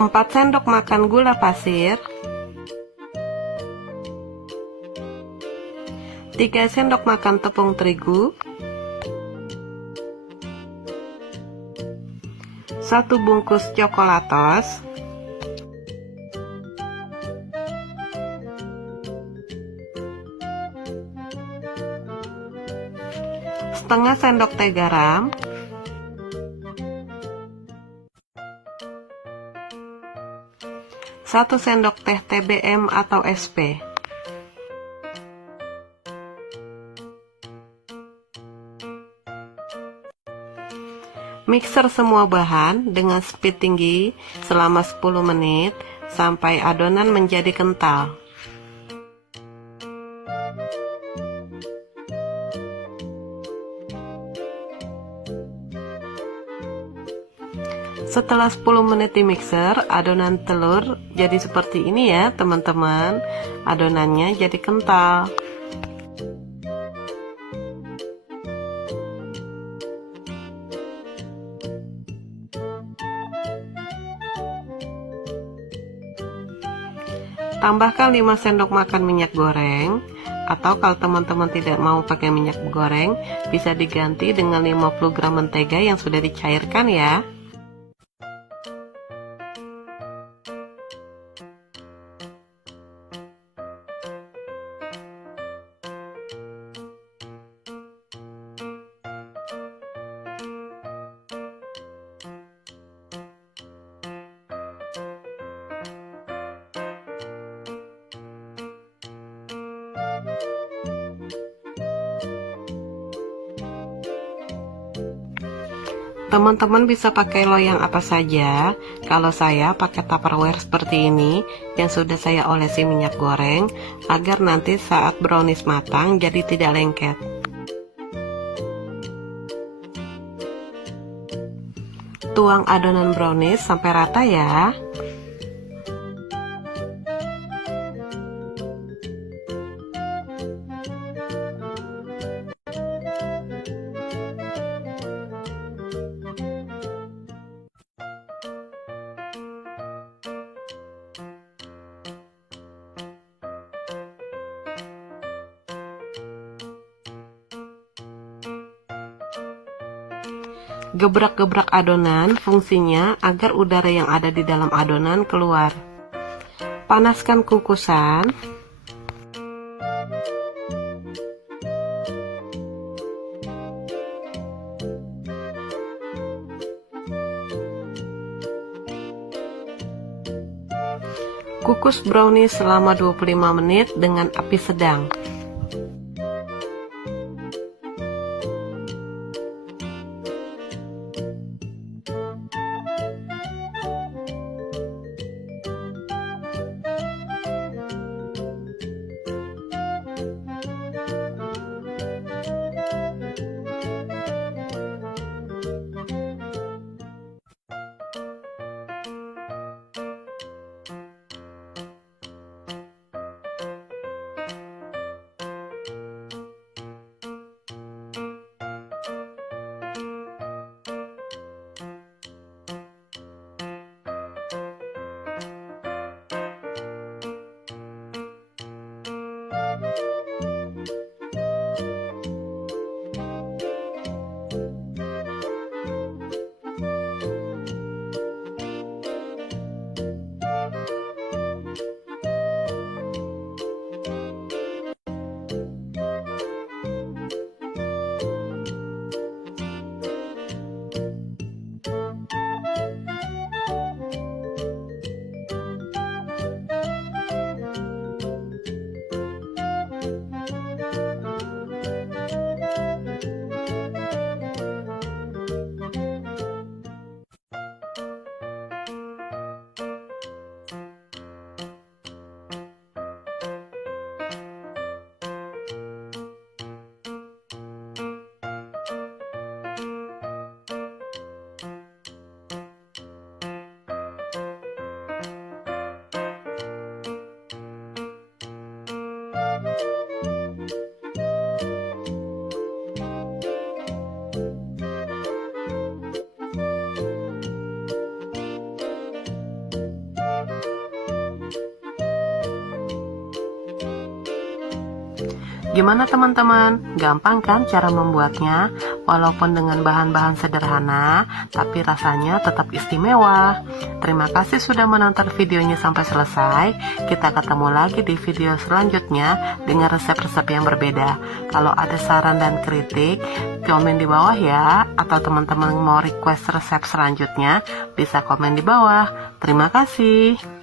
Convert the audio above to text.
4 sendok makan gula pasir, 3 sendok makan tepung terigu, 1 bungkus coklatos, setengah sendok teh garam, 1 sendok teh TBM atau SP, mixer semua bahan dengan speed tinggi selama 10 menit sampai adonan menjadi kental. Setelah 10 menit di mixer, adonan telur jadi seperti ini ya teman-teman. Adonannya jadi kental. Tambahkan 5 sendok makan minyak goreng, atau kalau teman-teman tidak mau pakai minyak goreng, bisa diganti dengan 50 gram mentega yang sudah dicairkan ya. Teman-teman bisa pakai loyang apa saja. Kalau saya pakai tupperware seperti ini yang sudah saya olesi minyak goreng agar nanti saat brownies matang jadi tidak lengket. Tuang adonan brownies sampai rata ya. Gebrak-gebrak adonan fungsinya agar udara yang ada di dalam adonan keluar. Panaskan kukusan. Kukus brownies selama 25 menit dengan api sedang. Gimana teman-teman? Gampang kan cara membuatnya? Walaupun dengan bahan-bahan sederhana, tapi rasanya tetap istimewa. Terima kasih sudah menonton videonya sampai selesai. Kita ketemu lagi di video selanjutnya dengan resep-resep yang berbeda. Kalau ada saran dan kritik, komen di bawah ya. Atau teman-teman mau request resep selanjutnya, bisa komen di bawah. Terima kasih.